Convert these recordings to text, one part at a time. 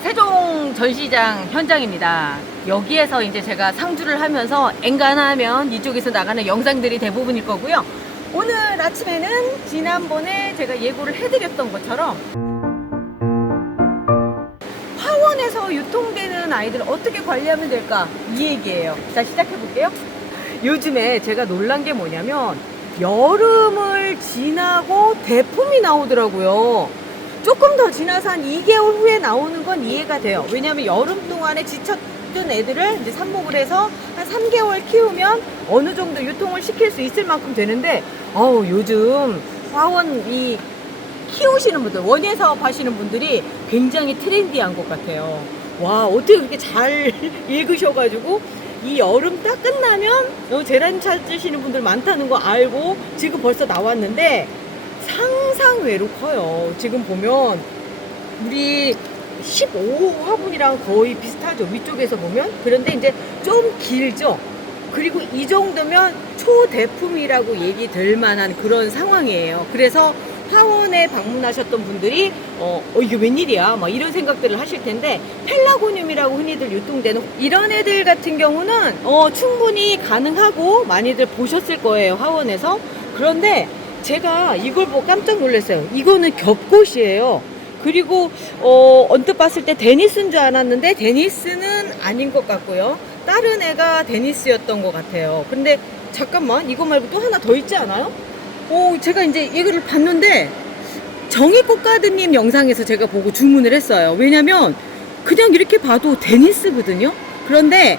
세종 전시장 현장입니다. 여기에서 이제 제가 상주를 하면서 엔간하면 이쪽에서 나가는 영상들이 대부분일 거고요. 오늘 아침에는 지난번에 제가 예고를 해드렸던 것처럼 화원에서 유통되는 아이들을 어떻게 관리하면 될까, 이 얘기예요. 자, 시작해 볼게요. 요즘에 제가 놀란 게 뭐냐면 여름을 지나고 대품이 나오더라고요. 조금 더 지나서 한 2개월 후에 나오는 건 이해가 돼요. 왜냐하면 여름 동안에 지쳤던 애들을 이제 삽목을 해서 한 3개월 키우면 어느 정도 유통을 시킬 수 있을 만큼 되는데, 요즘 화원 이 키우시는 분들, 원예 사업 하시는 분들이 굉장히 트렌디한 것 같아요. 와, 어떻게 그렇게 잘 읽으셔가지고 이 여름 딱 끝나면 제란 찾으시는 분들 많다는 거 알고 지금 벌써 나왔는데 상상외로 커요. 지금 보면 우리 15화분이랑 거의 비슷하죠, 위쪽에서 보면. 그런데 이제 좀 길죠. 그리고 이 정도면 초대품이라고 얘기 될 만한 그런 상황이에요. 그래서 화원에 방문하셨던 분들이 이게 웬일이야 막 이런 생각들을 하실 텐데, 펠라고늄이라고 흔히들 유통되는 이런 애들 같은 경우는 충분히 가능하고 많이들 보셨을 거예요, 화원에서. 그런데 제가 이걸 보고 깜짝 놀랐어요. 이거는 겹꽃이에요. 그리고 언뜻 봤을 때 데니스인 줄 알았는데 데니스는 아닌 것 같고요. 다른 애가 데니스였던 것 같아요. 근데 잠깐만, 이거 말고 또 하나 더 있지 않아요? 제가 이제 이거를 봤는데 정의꽃가드님 영상에서 제가 보고 주문을 했어요. 왜냐면 그냥 이렇게 봐도 데니스거든요. 그런데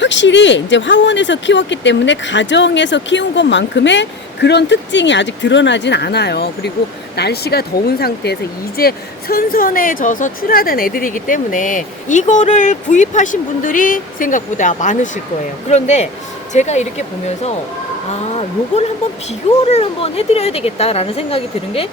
확실히 이제 화원에서 키웠기 때문에 가정에서 키운 것만큼의 그런 특징이 아직 드러나진 않아요. 그리고 날씨가 더운 상태에서 이제 선선해져서 출하된 애들이기 때문에 이거를 구입하신 분들이 생각보다 많으실 거예요. 그런데 제가 이렇게 보면서 요걸 한번 비교를 한번 해드려야 되겠다라는 생각이 드는 게,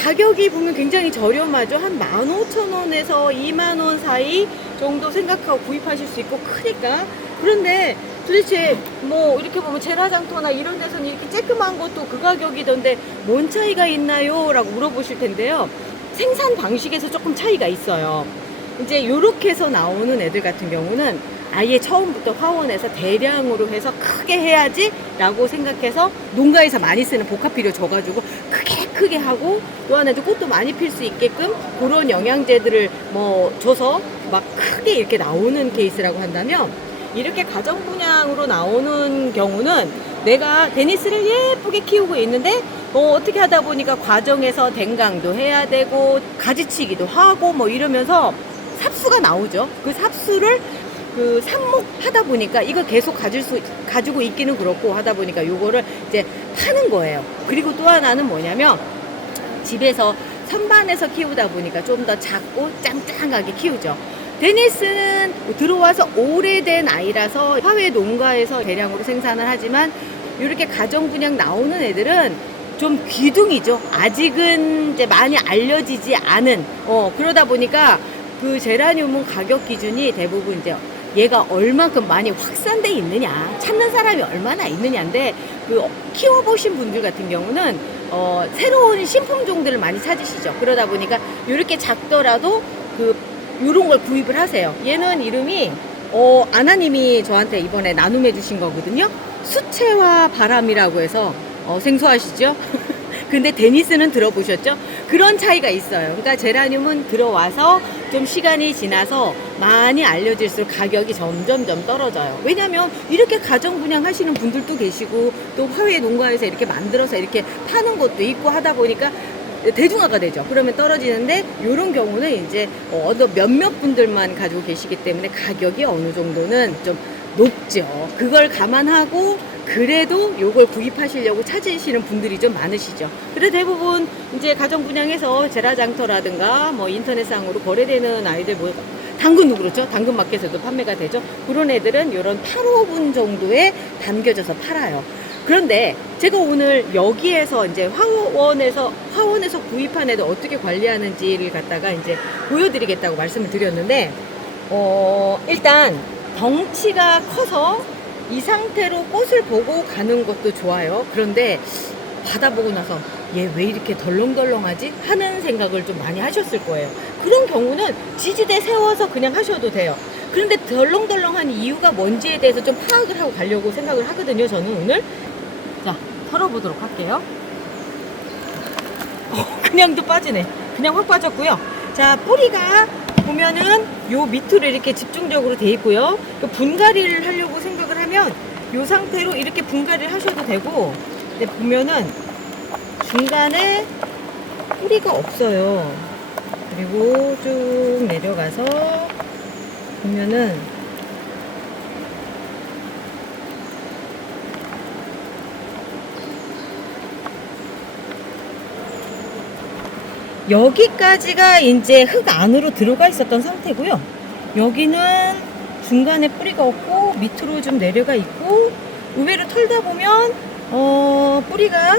가격이 보면 굉장히 저렴하죠. 한 15,000원에서 2만원 사이 정도 생각하고 구입하실 수 있고 크니까. 그런데 도대체 뭐 이렇게 보면 제라장터나 이런 데서는 이렇게 쬐끄만 것도 그 가격이던데 뭔 차이가 있나요? 라고 물어보실 텐데요. 생산 방식에서 조금 차이가 있어요. 이제 요렇게 해서 나오는 애들 같은 경우는 아예 처음부터 화원에서 대량으로 해서 크게 해야지 라고 생각해서 농가에서 많이 쓰는 복합비료 줘가지고 크게 하고, 또 하나 꽃도 많이 필 수 있게끔 그런 영양제들을 줘서 막 크게 이렇게 나오는 케이스라고 한다면, 이렇게 가정 분양으로 나오는 경우는 내가 데니스를 예쁘게 키우고 있는데 어떻게 하다 보니까 과정에서 댕강도 해야 되고 가지치기도 하고 이러면서 삽수가 나오죠. 그 삽수를 삽목하다 보니까 이걸 계속 가지고 있기는 그렇고 하다 보니까 요거를 이제 파는 거예요. 그리고 또 하나는 뭐냐면 집에서 선반에서 키우다 보니까 좀 더 작고 짱짱하게 키우죠. 데니스는 들어와서 오래된 아이라서 화훼 농가에서 대량으로 생산을 하지만 이렇게 가정 분양 나오는 애들은 좀 귀둥이죠. 아직은 이제 많이 알려지지 않은 그러다 보니까 그 제라늄은 가격 기준이 대부분 이제 얘가 얼만큼 많이 확산돼 있느냐, 찾는 사람이 얼마나 있느냐인데, 키워보신 분들 같은 경우는 새로운 신품종들을 많이 찾으시죠. 그러다 보니까 이렇게 작더라도 요런 걸 구입을 하세요. 얘는 이름이 아나님이 저한테 이번에 나눔해 주신 거거든요. 수채화 바람이라고 해서 생소하시죠? 근데 데니스는 들어보셨죠? 그런 차이가 있어요. 그러니까 제라늄은 들어와서 좀 시간이 지나서 많이 알려질수록 가격이 점점점 떨어져요. 왜냐면 이렇게 가정 분양하시는 분들도 계시고 또 화훼 농가에서 이렇게 만들어서 이렇게 파는 것도 있고 하다 보니까 대중화가 되죠. 그러면 떨어지는데, 이런 경우는 이제 몇몇 분들만 가지고 계시기 때문에 가격이 어느 정도는 좀 높죠. 그걸 감안하고 그래도 요걸 구입하시려고 찾으시는 분들이 좀 많으시죠. 그래서 대부분 이제 가정 분양해서 제라장터라든가 인터넷상으로 거래되는 아이들, 당근도 그렇죠. 당근마켓에도 판매가 되죠. 그런 애들은 이런 8호분 정도에 담겨져서 팔아요. 그런데 제가 오늘 여기에서 이제 화원에서 구입한 애들 어떻게 관리하는지를 갖다가 이제 보여드리겠다고 말씀을 드렸는데, 일단 덩치가 커서 이 상태로 꽃을 보고 가는 것도 좋아요. 그런데 받아보고 나서 얘 왜 이렇게 덜렁덜렁하지? 하는 생각을 좀 많이 하셨을 거예요. 그런 경우는 지지대 세워서 그냥 하셔도 돼요. 그런데 덜렁덜렁한 이유가 뭔지에 대해서 좀 파악을 하고 가려고 생각을 하거든요, 저는 오늘. 자, 털어보도록 할게요. 그냥도 빠지네. 그냥 확 빠졌고요. 자, 뿌리가 보면은 요 밑으로 이렇게 집중적으로 돼 있고요. 분갈이를 하려고 생각을 하면 요 상태로 이렇게 분갈이를 하셔도 되고, 근데 보면은 중간에 뿌리가 없어요. 그리고 쭉 내려가서 보면은 여기까지가 이제 흙 안으로 들어가 있었던 상태고요. 여기는 중간에 뿌리가 없고 밑으로 좀 내려가 있고, 의외로 털다 보면 뿌리가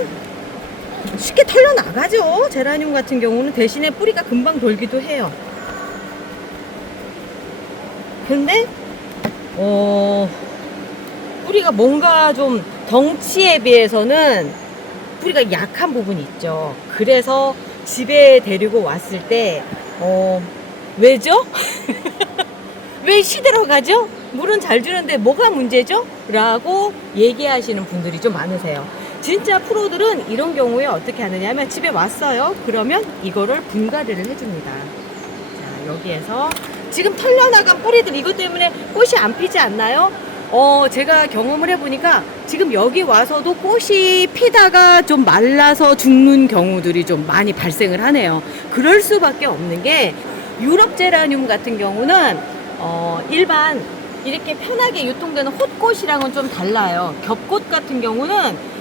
쉽게 털려 나가죠. 제라늄 같은 경우는. 대신에 뿌리가 금방 돌기도 해요. 근데 뿌리가 뭔가 좀 덩치에 비해서는 뿌리가 약한 부분이 있죠. 그래서 집에 데리고 왔을 때 왜죠? 왜 시들어 가죠? 물은 잘 주는데 뭐가 문제죠? 라고 얘기하시는 분들이 좀 많으세요. 진짜 프로들은 이런 경우에 어떻게 하느냐 하면, 집에 왔어요. 그러면 이거를 분갈이를 해줍니다. 자, 여기에서 지금 털려나간 뿌리들, 이것 때문에 꽃이 안 피지 않나요? 제가 경험을 해보니까 지금 여기 와서도 꽃이 피다가 좀 말라서 죽는 경우들이 좀 많이 발생을 하네요. 그럴 수밖에 없는 게, 유럽 제라늄 같은 경우는 일반 이렇게 편하게 유통되는 홑꽃이랑은 좀 달라요. 겹꽃 같은 경우는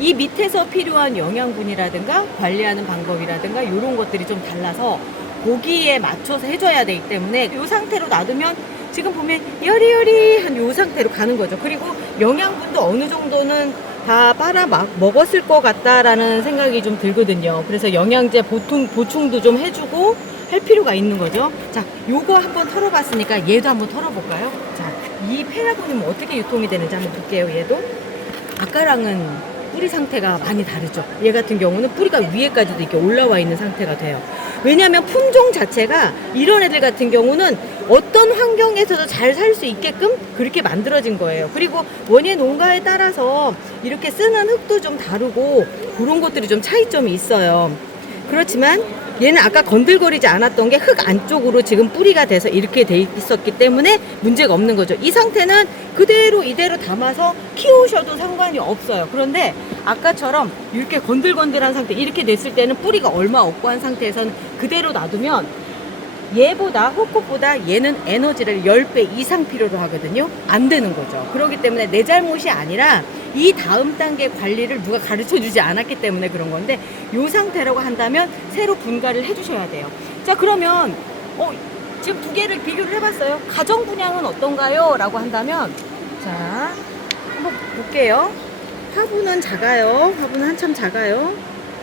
이 밑에서 필요한 영양분이라든가 관리하는 방법이라든가 이런 것들이 좀 달라서 고기에 맞춰서 해줘야 되기 때문에 이 상태로 놔두면 지금 보면 여리여리한 이 상태로 가는 거죠. 그리고 영양분도 어느 정도는 다 빨아 먹었을 것 같다라는 생각이 좀 들거든요. 그래서 영양제 보충도 좀 해주고 할 필요가 있는 거죠. 자, 요거 한번 털어봤으니까 얘도 한번 털어볼까요? 자, 이 페라고늄 어떻게 유통이 되는지 한번 볼게요. 얘도 아까랑은 뿌리 상태가 많이 다르죠. 얘 같은 경우는 뿌리가 위에까지도 이렇게 올라와 있는 상태가 돼요. 왜냐하면 품종 자체가 이런 애들 같은 경우는 어떤 환경에서도 잘 살 수 있게끔 그렇게 만들어진 거예요. 그리고 원예 농가에 따라서 이렇게 쓰는 흙도 좀 다르고 그런 것들이 좀 차이점이 있어요. 그렇지만 얘는 아까 건들거리지 않았던 게 흙 안쪽으로 지금 뿌리가 돼서 이렇게 돼 있었기 때문에 문제가 없는 거죠. 이 상태는 그대로 이대로 담아서 키우셔도 상관이 없어요. 그런데 아까처럼 이렇게 건들건들한 상태, 이렇게 됐을 때는 뿌리가 얼마 없고 한 상태에서는 그대로 놔두면 얘보다, 홑꽃보다 얘는 에너지를 10배 이상 필요로 하거든요. 안 되는 거죠. 그렇기 때문에 내 잘못이 아니라 이 다음 단계 관리를 누가 가르쳐 주지 않았기 때문에 그런 건데, 이 상태라고 한다면 새로 분갈이를 해주셔야 돼요. 자, 그러면 지금 두 개를 비교를 해봤어요. 가정 분양은 어떤가요? 라고 한다면, 자, 한번 볼게요. 화분은 작아요. 화분은 한참 작아요.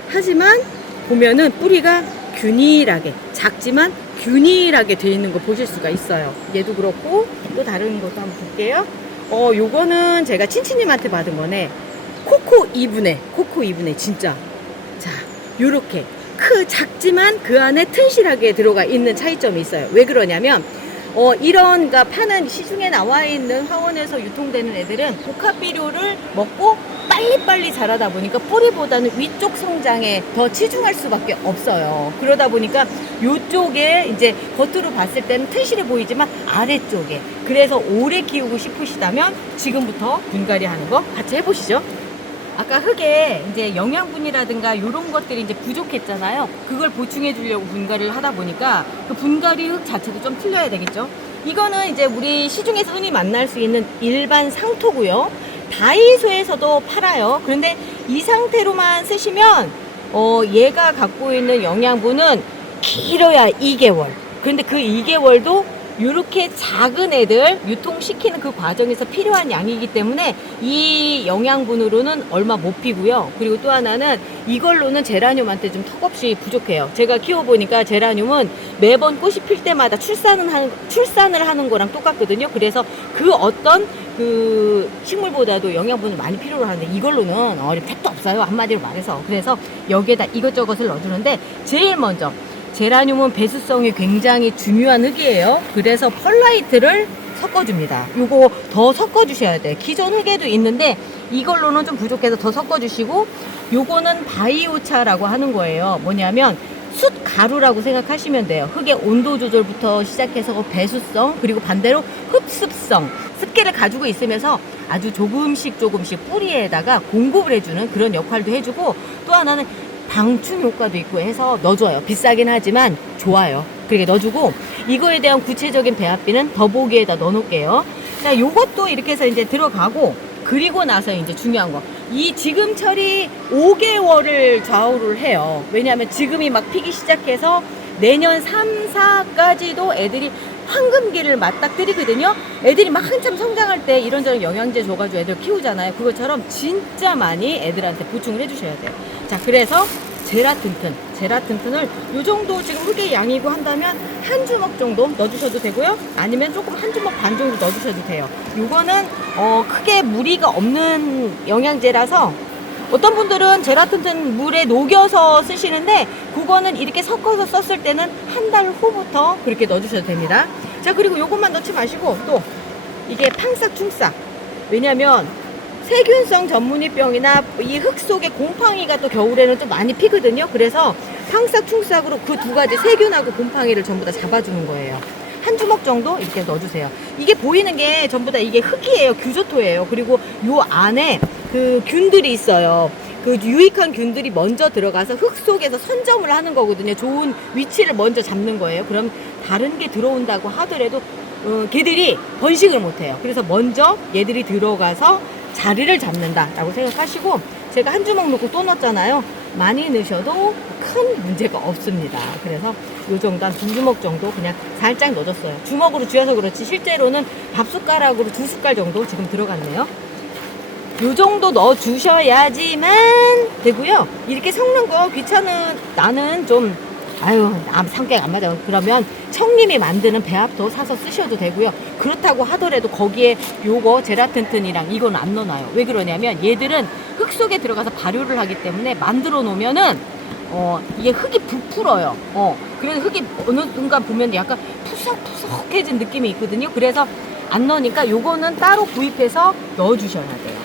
하지만 보면은 뿌리가 균일하게, 작지만 균일하게 되어 있는 거 보실 수가 있어요. 얘도 그렇고 또 다른 것도 한번 볼게요. 요거는 제가 친치님한테 받은 거네. 코코 2분의 진짜. 자, 요렇게 작지만 그 안에 튼실하게 들어가 있는 차이점이 있어요. 왜 그러냐면 이런 파는 시중에 나와 있는 화원에서 유통되는 애들은 복합 비료를 먹고 빨리빨리 자라다 보니까 뿌리보다는 위쪽 성장에 더 치중할 수밖에 없어요. 그러다 보니까 요쪽에 이제 겉으로 봤을 때는 튼실해 보이지만 아래쪽에, 그래서 오래 키우고 싶으시다면 지금부터 분갈이 하는 거 같이 해보시죠. 아까 흙에 이제 영양분이라든가 이런 것들이 이제 부족했잖아요. 그걸 보충해 주려고 분갈이를 하다 보니까 그 분갈이 흙 자체도 좀 틀려야 되겠죠. 이거는 이제 우리 시중에서 흔히 만날 수 있는 일반 상토고요. 다이소에서도 팔아요. 그런데 이 상태로만 쓰시면 얘가 갖고 있는 영양분은 길어야 2개월. 그런데 그 2개월도 이렇게 작은 애들 유통시키는 그 과정에서 필요한 양이기 때문에 이 영양분으로는 얼마 못 피고요. 그리고 또 하나는 이걸로는 제라늄한테 좀 턱없이 부족해요. 제가 키워보니까 제라늄은 매번 꽃이 필 때마다 출산을 하는 거랑 똑같거든요. 그래서 그 어떤 그 식물보다도 영양분을 많이 필요로 하는데 이걸로는 택도 없어요. 한마디로 말해서. 그래서 여기에다 이것저것을 넣어주는데 제일 먼저 제라늄은 배수성이 굉장히 중요한 흙이에요. 그래서 펄라이트를 섞어줍니다. 요거 더 섞어주셔야 돼요. 기존 흙에도 있는데 이걸로는 좀 부족해서 더 섞어주시고, 요거는 바이오차라고 하는 거예요. 뭐냐면 숯 가루라고 생각하시면 돼요. 흙의 온도 조절부터 시작해서 배수성, 그리고 반대로 흡습성, 습기를 가지고 있으면서 아주 조금씩 뿌리에다가 공급을 해주는 그런 역할도 해주고, 또 하나는 방충 효과도 있고 해서 넣어줘요. 비싸긴 하지만 좋아요. 그렇게 넣어주고, 이거에 대한 구체적인 배합비는 더보기에다 넣어놓을게요. 자, 요것도 이렇게 해서 이제 들어가고, 그리고 나서 이제 중요한 거. 이 지금철이 5개월을 좌우를 해요. 왜냐하면 지금이 막 피기 시작해서 내년 3, 4까지도 애들이 황금기를 맞닥뜨리거든요. 애들이 막 한참 성장할 때 이런저런 영양제 줘가지고 애들 키우잖아요. 그것처럼 진짜 많이 애들한테 보충을 해주셔야 돼요. 자, 그래서 제라튼튼을 요 정도 지금 흙의 양이고 한다면 한 주먹 정도 넣어주셔도 되고요. 아니면 조금 한 주먹 반 정도 넣어주셔도 돼요. 요거는 크게 무리가 없는 영양제라서 어떤 분들은 제라튼튼 물에 녹여서 쓰시는데 그거는 이렇게 섞어서 썼을 때는 한 달 후부터 그렇게 넣어주셔도 됩니다. 자, 그리고 요것만 넣지 마시고 또 이게 팡싹충싹, 왜냐면 세균성 전문위병이나 이 흙 속에 곰팡이가 또 겨울에는 좀 많이 피거든요. 그래서 팡싹충싹으로 그 두 가지 세균하고 곰팡이를 전부 다 잡아주는 거예요. 한 주먹 정도 이렇게 넣어주세요. 이게 보이는 게 전부 다 이게 흙이에요. 규조토예요. 그리고 요 안에 그 균들이 있어요. 그 유익한 균들이 먼저 들어가서 흙 속에서 선점을 하는 거거든요. 좋은 위치를 먼저 잡는 거예요. 그럼 다른 게 들어온다고 하더라도 걔들이 번식을 못해요. 그래서 먼저 얘들이 들어가서 자리를 잡는다라고 생각하시고, 제가 한 주먹 넣고 또 넣었잖아요. 많이 넣으셔도 큰 문제가 없습니다. 그래서 요 정도 한 2주먹 정도 그냥 살짝 넣어줬어요. 주먹으로 쥐어서 그렇지 실제로는 밥숟가락으로 2숟갈 정도 지금 들어갔네요. 요 정도 넣어주셔야지만 되고요. 이렇게 섞는 거 귀찮은, 나는 좀 성격 안 맞아요. 그러면 청님이 만드는 배합도 사서 쓰셔도 되고요. 그렇다고 하더라도 거기에 요거 제라튼튼이랑 이건 안 넣어놔요. 왜 그러냐면 얘들은 흙 속에 들어가서 발효를 하기 때문에 만들어 놓으면은 이게 흙이 부풀어요. 그래서 흙이 어느 순간 보면 약간 푸석푸석해진 느낌이 있거든요. 그래서 안 넣으니까 요거는 따로 구입해서 넣어주셔야 돼요.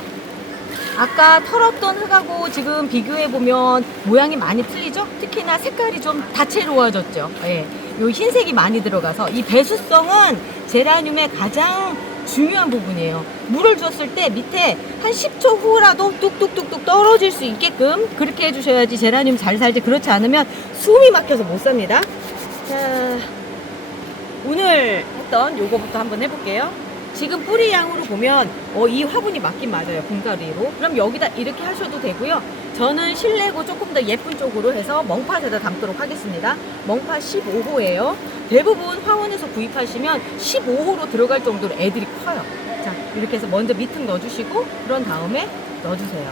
아까 털었던 흙하고 지금 비교해보면 모양이 많이 틀리죠? 특히나 색깔이 좀 다채로워졌죠. 예. 요 흰색이 많이 들어가서 이 배수성은 제라늄의 가장 중요한 부분이에요. 물을 주었을 때 밑에 한 10초 후라도 뚝뚝뚝뚝 떨어질 수 있게끔 그렇게 해주셔야지 제라늄 잘 살지, 그렇지 않으면 숨이 막혀서 못 삽니다. 자, 오늘 했던 요거부터 한번 해볼게요. 지금 뿌리 양으로 보면 이 화분이 맞긴 맞아요. 분갈이로. 그럼 여기다 이렇게 하셔도 되고요. 저는 실내고 조금 더 예쁜 쪽으로 해서 멍팟에다 담도록 하겠습니다. 멍팟 15호예요. 대부분 화원에서 구입하시면 15호로 들어갈 정도로 애들이 커요. 자, 이렇게 해서 먼저 밑흙 넣어주시고 그런 다음에 넣어주세요.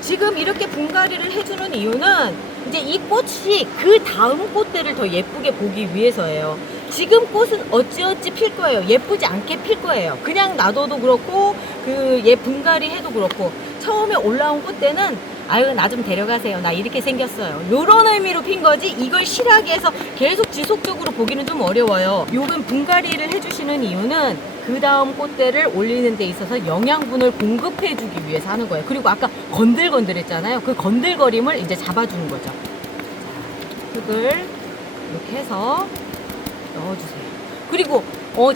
지금 이렇게 분갈이를 해주는 이유는 이제 이 꽃이 그 다음 꽃들을 더 예쁘게 보기 위해서예요. 지금 꽃은 어찌어찌 필 거예요. 예쁘지 않게 필 거예요. 그냥 놔둬도 그렇고 얘 분갈이 해도 그렇고, 처음에 올라온 꽃대는 아유 나 좀 데려가세요, 나 이렇게 생겼어요, 요런 의미로 핀 거지, 이걸 실하게 해서 계속 지속적으로 보기는 좀 어려워요. 요건 분갈이를 해주시는 이유는 그 다음 꽃대를 올리는 데 있어서 영양분을 공급해 주기 위해서 하는 거예요. 그리고 아까 건들건들 했잖아요. 그 건들거림을 이제 잡아주는 거죠. 자, 흙을 이렇게 해서 넣어주세요. 그리고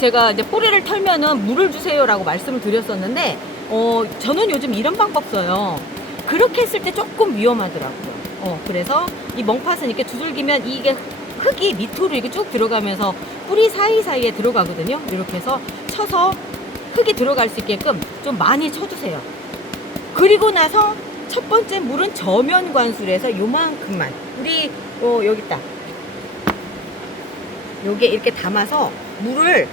제가 이제 뿌리를 털면은 물을 주세요라고 말씀을 드렸었는데 저는 요즘 이런 방법 써요. 그렇게 했을 때 조금 위험하더라고요. 그래서 이 멍팟은 이렇게 두들기면 이게 흙이 밑으로 이렇게 쭉 들어가면서 뿌리 사이사이에 들어가거든요. 이렇게 해서 쳐서 흙이 들어갈 수 있게끔 좀 많이 쳐주세요. 그리고 나서 첫 번째 물은 저면 관수를 해서 요만큼만, 우리 여기 있다, 요게 이렇게 담아서 물을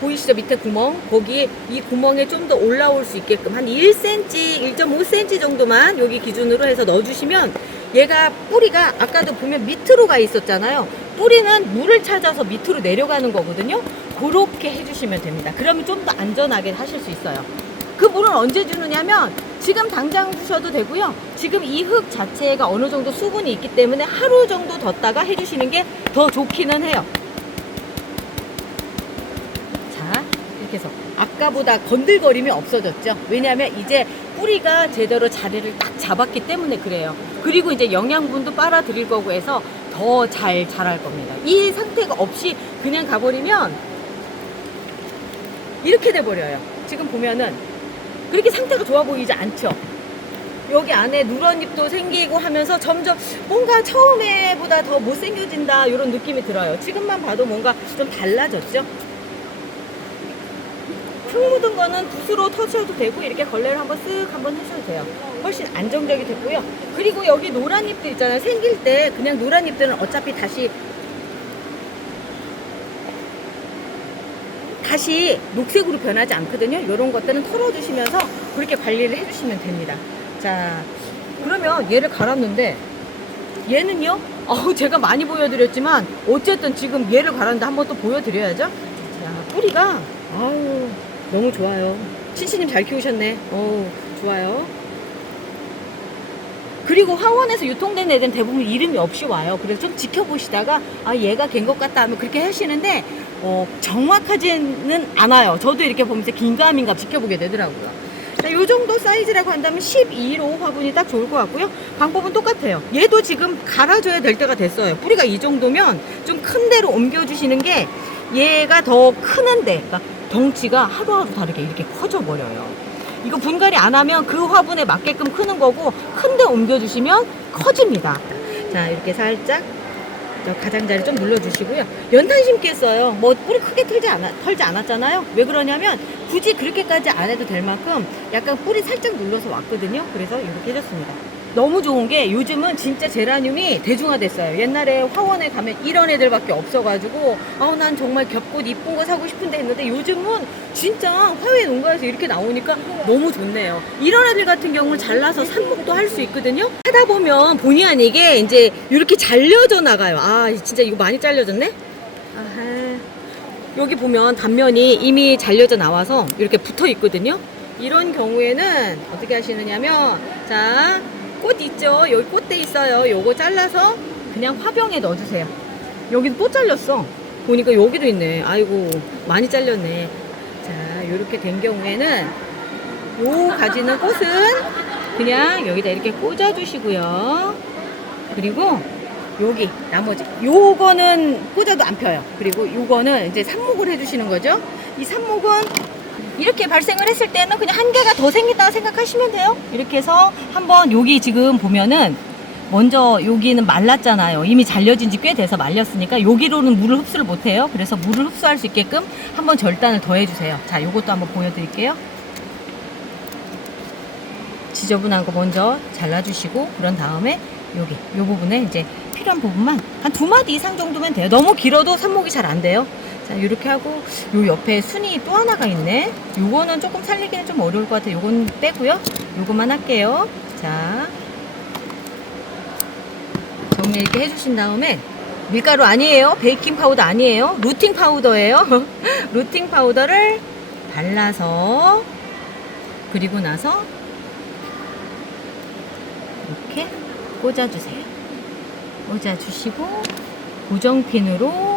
보이시죠? 밑에 구멍, 거기 이 구멍에 좀 더 올라올 수 있게끔 한 1cm, 1.5cm 정도만 여기 기준으로 해서 넣어주시면 얘가 뿌리가 아까도 보면 밑으로 가 있었잖아요. 뿌리는 물을 찾아서 밑으로 내려가는 거거든요. 그렇게 해주시면 됩니다. 그러면 좀 더 안전하게 하실 수 있어요. 그 물은 언제 주느냐면 지금 당장 주셔도 되고요. 지금 이 흙 자체가 어느 정도 수분이 있기 때문에 하루 정도 뒀다가 해주시는 게 더 좋기는 해요. 자, 이렇게 해서 아까보다 건들거림이 없어졌죠. 왜냐하면 이제 뿌리가 제대로 자리를 딱 잡았기 때문에 그래요. 그리고 이제 영양분도 빨아들일 거고 해서 더 잘 자랄 겁니다. 이 상태가 없이 그냥 가버리면 이렇게 돼버려요. 지금 보면은 그렇게 상태가 좋아 보이지 않죠. 여기 안에 누런잎도 생기고 하면서 점점 뭔가 처음에보다 더 못생겨진다 이런 느낌이 들어요. 지금만 봐도 뭔가 좀 달라졌죠. 흙 묻은 거는 붓으로 터셔도 되고 이렇게 걸레를 한번 쓱 한번 해셔도 돼요. 훨씬 안정적이 됐고요. 그리고 여기 노란 잎들 있잖아요. 생길 때 그냥 노란 잎들은 어차피 다시 녹색으로 변하지 않거든요. 이런 것들은 털어주시면서 그렇게 관리를 해주시면 됩니다. 자, 그러면 얘를 갈았는데 얘는요, 제가 많이 보여드렸지만 어쨌든 지금 얘를 갈았는데 한번 또 보여드려야죠. 자, 뿌리가 너무 좋아요. 신씨님 잘 키우셨네. 좋아요. 그리고 화원에서 유통된 애들은 대부분 이름이 없이 와요. 그래서 좀 지켜보시다가 얘가 갠 것 같다 하면 그렇게 하시는데 정확하지는 않아요. 저도 이렇게 보면서 긴가민가 지켜보게 되더라고요. 자, 요 정도 사이즈라고 한다면 12로 화분이 딱 좋을 것 같고요. 방법은 똑같아요. 얘도 지금 갈아줘야 될 때가 됐어요. 뿌리가 이 정도면 좀 큰 데로 옮겨주시는 게 얘가 더 크는데, 그러니까 덩치가 하루하루 다르게 이렇게 커져 버려요. 이거 분갈이 안 하면 그 화분에 맞게끔 크는 거고, 큰 데 옮겨주시면 커집니다. 자, 이렇게 살짝 가장자리 좀 눌러주시고요. 연탄 심기 했어요. 뭐 뿌리 크게 털지 않았잖아요. 왜 그러냐면 굳이 그렇게까지 안 해도 될 만큼 약간 뿌리 살짝 눌러서 왔거든요. 그래서 이렇게 해줬습니다. 너무 좋은 게 요즘은 진짜 제라늄이 대중화됐어요. 옛날에 화원에 가면 이런 애들밖에 없어가지고 난 정말 겹꽃 이쁜 거 사고 싶은데 했는데 요즘은 진짜 화훼 농가에서 이렇게 나오니까 너무 좋네요. 이런 애들 같은 경우는 잘라서 삽목도 할 수 있거든요. 하다 보면 본의 아니게 이제 이렇게 잘려져 나가요. 진짜 이거 많이 잘려졌네. 여기 보면 단면이 이미 잘려져 나와서 이렇게 붙어 있거든요. 이런 경우에는 어떻게 하시느냐면, 자, 꽃 있죠? 여기 꽃대 있어요. 요거 잘라서 그냥 화병에 넣어주세요. 여기도 또 잘렸어. 보니까 여기도 있네. 아이고, 많이 잘렸네. 자, 요렇게 된 경우에는 요 가지는 꽃은 그냥 여기다 이렇게 꽂아주시고요. 그리고 여기 나머지 요거는 꽂아도 안 펴요. 그리고 요거는 이제 삽목을 해주시는 거죠. 이 삽목은 이렇게 발생을 했을 때는 그냥 한 개가 더 생긴다고 생각하시면 돼요. 이렇게 해서 한번 여기 지금 보면은 먼저 여기는 말랐잖아요. 이미 잘려진 지 꽤 돼서 말렸으니까 여기로는 물을 흡수를 못해요. 그래서 물을 흡수할 수 있게끔 한번 절단을 더 해주세요. 자, 요것도 한번 보여드릴게요. 지저분한 거 먼저 잘라주시고, 그런 다음에 여기 요 부분에 이제 필요한 부분만 한 2마디 이상 정도면 돼요. 너무 길어도 삽목이 잘 안 돼요. 자, 이렇게 하고 요 옆에 순이 또 하나가 있네. 요거는 조금 살리기는 좀 어려울 것 같아요. 요건 빼고요. 요것만 할게요. 자, 정리 이렇게 해주신 다음에 밀가루 아니에요. 베이킹 파우더 아니에요. 루팅 파우더예요. 루팅 파우더를 발라서, 그리고 나서 이렇게 꽂아주세요. 꽂아주시고 고정핀으로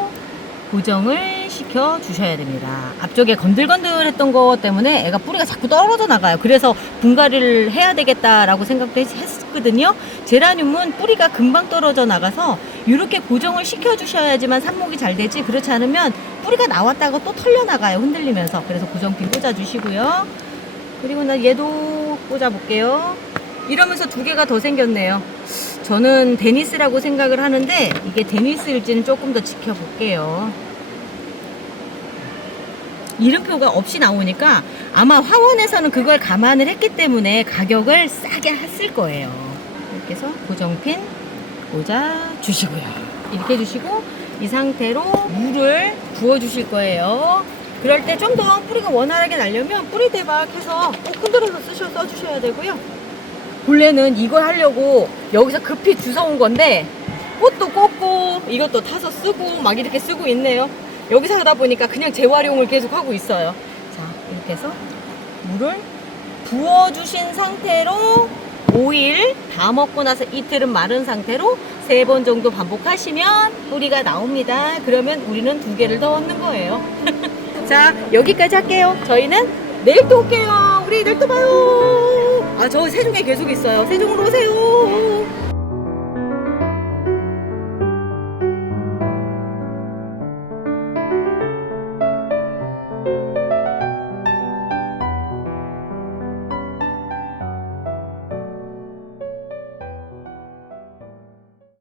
고정을 시켜 주셔야 됩니다. 앞쪽에 건들건들했던 것 때문에 애가 뿌리가 자꾸 떨어져 나가요. 그래서 분갈이를 해야 되겠다라고 생각도 했거든요. 제라늄은 뿌리가 금방 떨어져 나가서 이렇게 고정을 시켜 주셔야지만 삽목이 잘 되지, 그렇지 않으면 뿌리가 나왔다가 또 털려 나가요. 흔들리면서. 그래서 고정핀 꽂아 주시고요. 그리고 나 얘도 꽂아 볼게요. 이러면서 2개가 더 생겼네요. 저는 데니스라고 생각을 하는데 이게 데니스일지는 조금 더 지켜볼게요. 이름표가 없이 나오니까 아마 화원에서는 그걸 감안을 했기 때문에 가격을 싸게 했을 거예요. 이렇게 해서 고정핀 꽂아 주시고요. 이렇게 해주시고, 이 상태로 물을 부어주실 거예요. 그럴 때 좀 더 뿌리가 원활하게 나려면 뿌리 대박해서 꼭 흔들어서 써주셔야 되고요. 본래는 이걸 하려고 여기서 급히 주워온 건데 꽃도 꽂고 이것도 타서 쓰고 막 이렇게 쓰고 있네요. 여기서 하다 보니까 그냥 재활용을 계속 하고 있어요. 자, 이렇게 해서 물을 부어주신 상태로 5일 다 먹고 나서 이틀은 마른 상태로 3번 정도 반복하시면 뿌리가 나옵니다. 그러면 우리는 2개를 더 얻는 거예요. 자, 여기까지 할게요. 저희는 내일 또 올게요. 우리 내일 또 봐요. 아, 저 세종에 계속 있어요. 세종으로 오세요.